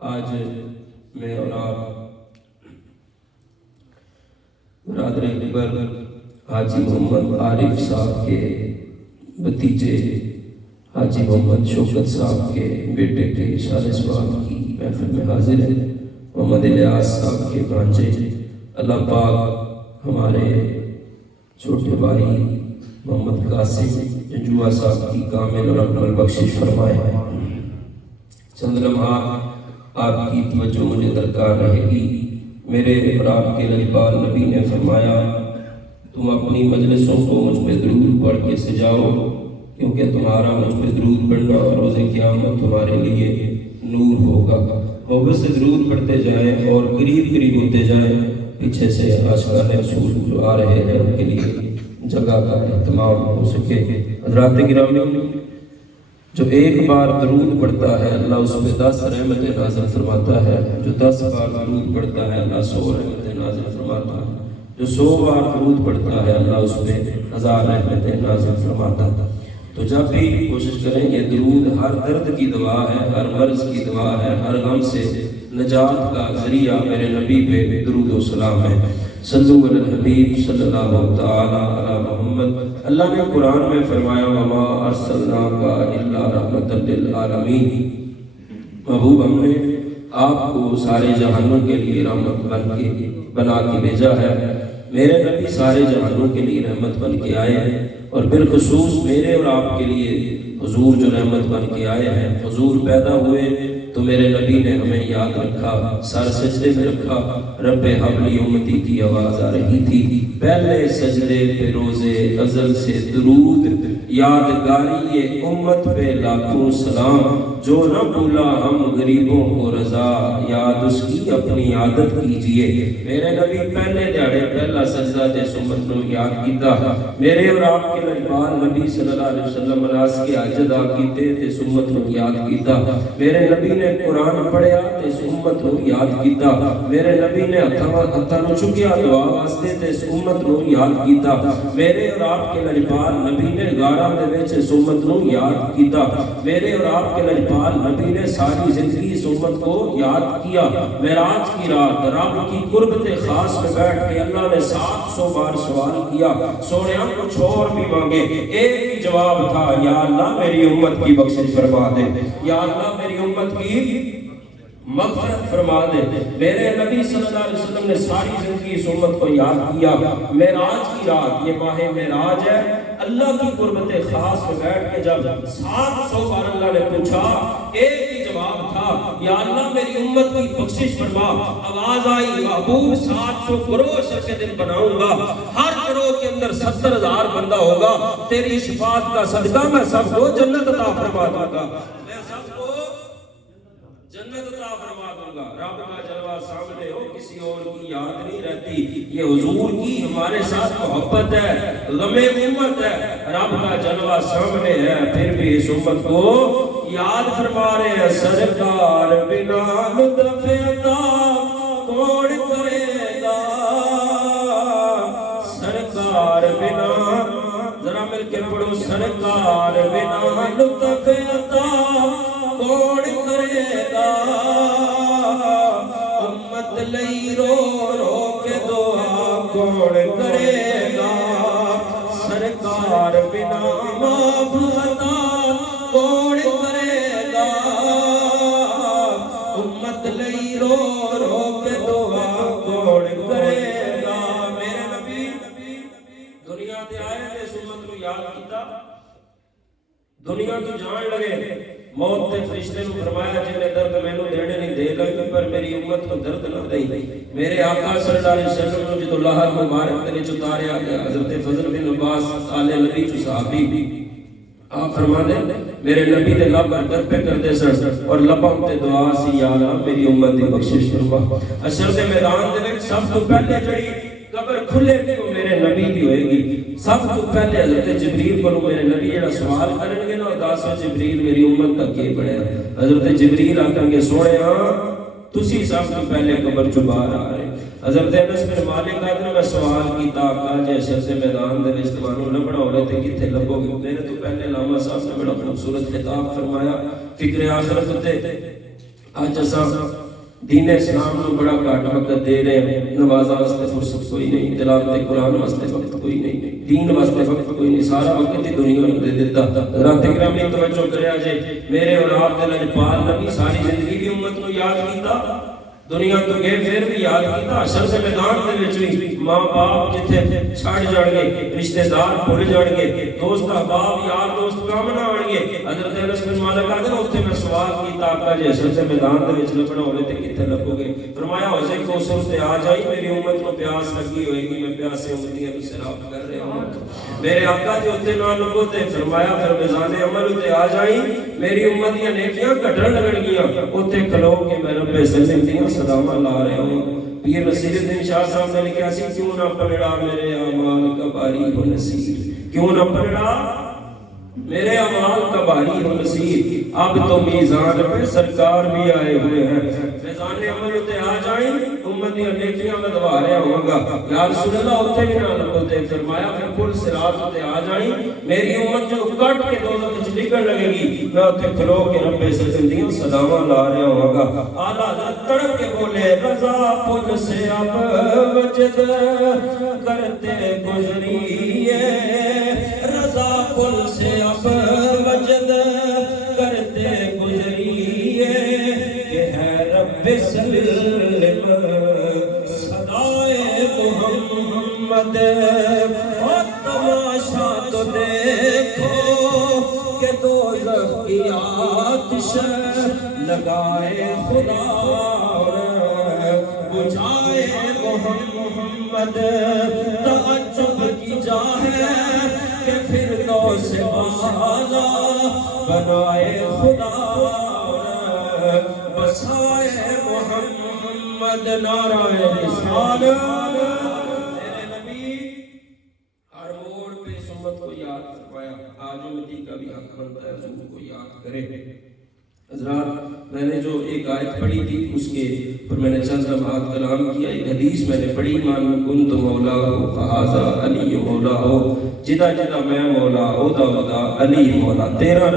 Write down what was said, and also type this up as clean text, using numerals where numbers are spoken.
آج میں اور آپ برادر اکبر حاجی محمد عارف صاحب کے بھتیجے حاجی محمد شوکت صاحب کے بیٹے کے اشارے سوال کی محفل میں حاضر ہے۔ محمد الیاس صاحب کے بھانجے اللہ پاک ہمارے چھوٹے بھائی محمد قاسم جنجوہ صاحب کی کامل اور اکمل بخشش فرمائے۔ چند لمحات آپ کی توجہ مجھے درکار رہے گی۔ میرے اور آپ کے لجپال نبی نے فرمایا تم اپنی مجلسوں کو مجھ پہ درود پڑھ کے سجاؤ، کیونکہ تمہارا مجھ پہ درود پڑھنا روز قیامت تمہارے لیے نور ہوگا۔ محبت سے درود پڑھتے جائیں اور قریب قریب ہوتے جائیں۔ پیچھے سے عاشقان رسول جو آ رہے ہیں ان کے لیے جگہ کا اہتمام ہو سکے۔ حضرات گرامی، جو ایک بار درود پڑھتا ہے اللہ اس پہ 10 رحمتیں نازل فرماتا ہے۔ جو 10 بار درود پڑھتا ہے اللہ 100 رحمتیں نازل فرماتا ہے۔ جو 100 بار درود پڑھتا ہے اللہ اس پہ 1000 رحمتیں نازل فرماتا ہے۔ تو جب بھی کوشش کریں، یہ درود ہر درد کی دوا ہے، ہر مرض کی دوا ہے، ہر غم سے نجات کا ذریعہ میرے نبی پہ درود و سلام ہے۔ صلو علی الحبیب صلی اللہ تعالی علی محمد۔ اللہ نے قرآن میں فرمایا وما ارسلناک الا رحمۃ للعالمین۔ محبوب ہم نے آپ کو سارے جہانوں کے لیے رحمت بنا کے بھیجا ہے۔ میرے نبی سارے جہانوں کے لیے رحمت بن کے آئے ہیں، اور بالخصوص میرے اور آپ کے لیے حضور جو رحمت بن کے آئے ہیں۔ حضور پیدا ہوئے تو میرے نبی نے ہمیں یاد رکھا، سر سجدے میں رکھا، رب حبلی امتی کی آواز آ رہی تھی۔ پہلے سجدے پہ روزے ازل سے درود، یادگاری امت پہ لاکھوں سلام۔ جو نہ بھولا ہم غریبوں کو رضا، یاد اس کی اپنی عادت کیجئے۔ میرے نبی پہلے دیہڑے پہلا سجدہ جس امت نو یاد کیتا۔ میرے اور آپ کے لجپال نبی صلی اللہ علیہ وسلم مناس کے حج ادا کیتے تے اس امت نو یاد کیتا۔ میرے نبی نے قرآن پڑھیا تے اس امت نو یاد کیتا۔ میرے نبی نے ہتھاں نو چکیا دعا واسطے تے اس امت نو یاد کیتا۔ میرے اور آپ کے لجپال نبی نے غاراں دے وچ اس امت نو یاد کیتا۔ میرے اور آپ کے لجپال نبی نے ساری زندگی اس امت کو یاد کیا۔ معراج کی رات رب کی قربت خاص میں بیٹھ کے اللہ نے 700 بار سوال کیا، سونیا کچھ اور بھی مانگے، ایک ہی جواب تھا، یا اللہ میری امت کی بخشش فرما دے، یا اللہ میری امت کی مغفرت فرما دے۔ میرے نبی صلی اللہ علیہ وسلم نے ساری زندگی اس امت کو یاد کیا۔ معراج کی رات، یہ ماہ معراج ہے، اللہ کی قربت خاص میں بیٹھ کے جب 700 بار اللہ نے پوچھا، ایک ہی جواب تھا، یا اللہ میری امت کی بخشش فرما۔ آواز آئی محبوب 700 کروڑ اشر کے دن بناؤں گا، ہر کروڑ کے اندر 70,000 بندہ ہوگا، تیری شفاعت کا صدقہ میں سب کو جنت عطا فرما دوں گا، میں سب کو جنت عطا فرما دوں گا۔ رب کا جلوہ سامنے ہو، کسی اور کی یاد نہیں رہتی۔ یہ حضور کی ہمارے ساتھ محبت ہے، غم امت ہے، رب کا جلوہ سامنے ہے، پھر بھی اس امت کو یاد فرما رہے ہیں۔ سرکار بنا لطف عطا کون کرے گا، سرکار بنا، ذرا مل کے پڑھو، سرکار بنا لطف عطا کون کرے گا، امت لئی رو رو کے دعا کون کرے گا، سرکار بنا معاف خطا کون کرے گا، امت لئی رو رو کے دعا کون کرے گا۔ میرے نبی دنیا تے آئے تے اس امت کو یاد کیتا، دنیا تو جان لگے، موت تے فرشتے نے فرمایا جن نے درد مینوں دینے نہیں دے گئی، پر میری امت کو درد نہ دئی۔ میرے آقا صلی اللہ علیہ وسلم نے جدو لاہر مبارک دے وچ اتاریا گیا، حضرت فضل بن عباس آل نبی چ صحابی آپ فرمانے میرے نبی دے لب حرکت پہ کرتے سن اور لباں تے دعا سی، یا اللہ میری امت دی بخشش فرما۔ حشر دے میدان دے وچ سب تو پہلے جڑی قبر کھلے گی وہ میرے نبی دی ہوئے گی۔ سب تو پہلے حضرت جبریل کو میرے نبی جڑا سوال کرن گے نا، دس جبریل میری امت دا کی بنیا۔ حضرت جبریل آکھن گے سونیا تسی سب تو پہلے قبر چوں باہر آ رہے۔ حضرت انس بن مالک آدھے میں سوال کیتا، آقا جے حشر دے میدان دے وچ تانوں لبھنا ہوے تے کتھے لبھو گے؟ میرے تو پہلے علامہ صاحب نے بڑا خوبصورت خطاب فرمایا فکر آخرت تے۔ اج اساں دین اسلام نو بڑا گھٹ وقت دے رہے ہیں، نمازاں واسطے فرصت کوئی نہیں، تلاوت قرآن واسطے وقت کوئی نہیں، دین واسطے وقت کوئی نہیں، سارا وقت ہی دنیا نو دے دیتا۔ حضرات گرامی توجہ کریا جے، میرے اور آپ دے لجپال نبی ساری زندگی بھی امت نو یاد کیتا، دنیا تو گئے پھر بھی یاد کیتا، حشر دے میدان دے وچ بھی ماں باپ جتھے چھڑ جان گے، رشتہ دار بھول جان گے، دوست احباب یار دوست کام نہ آن گے۔ حضرت انس بن مالک کہتے ہیں اوتھے میں سوال کیتا آقا جی حشر دے میدان دے وچ لبنا ہوے تے کتے لبو گے؟ فرمایا حوض کوثر تے آ جائی، میری امت کو پیاس لگی ہوئے گی، میں پیاسے امتیاں کو سیراب کر رہا ہوں۔ میرے آقا جی اوتھے نہ لبو تے فرمایا پھر میزان عمل تے آ جائی، میری امت دیاں نیکیاں گھٹن لگن گیاں، اوتھے کھلو کے میں رب سلم دیاں سلام لا رہے ہوں۔ پیر نصیر الدین شاہ صاحب نے لکھا سی کیوں نہ پلڑا میرے اعمال کا باری ہو نصیر، کیوں نہ پلڑا میرے اعمال کا باری ہو نصیر، اب تو میزان پہ سرکار بھی آئے ہوئے ہیں، میزان عمل تے آ جائیں امت دی نیکیاں میں دبا رہا ہوں گا۔ یا رسول اللہ اتنے بھی نہ لگتے، فرمایا پھر پل صراط تے آ جائیں، میری امت جو کٹ کے دوزخ وچ نکل لگے گی، میں اتنے کھلو کے رب سجن دیاں سلاماں لا رہا ہوں گا۔ اعلیٰ حضرت تڑپ کے بولے رضا پل سے اب وجد کرتے گزریے، رضا پل سے اب وجد کرتے گزریے، کہ ہے رب سلم صدائے محمد، اور تماشا تو دیکھو کہ دوزخ کی آتش لگائے خدا بجھائے محمد، تعجب کی جا ہے کہ فردوس بالا بنائے خدا بسائے محمد، نعرہ رسالت۔ میرے نبی ہر موڑ پہ اس امت کو یاد فرمایا، آج امتی کا بھی حق بنتا ہے اس امت کو یاد کرے۔ حضرات میں نے جو ایک آیت پڑھی تھی اس کے پر میں نے چند لمحات کلام کیا، ایک حدیث میں نے پڑھی، من کنت مولا ہو فہذا علی مولا ہو، جدا جدا میں مولا اودا اودا علی مولا، تیرا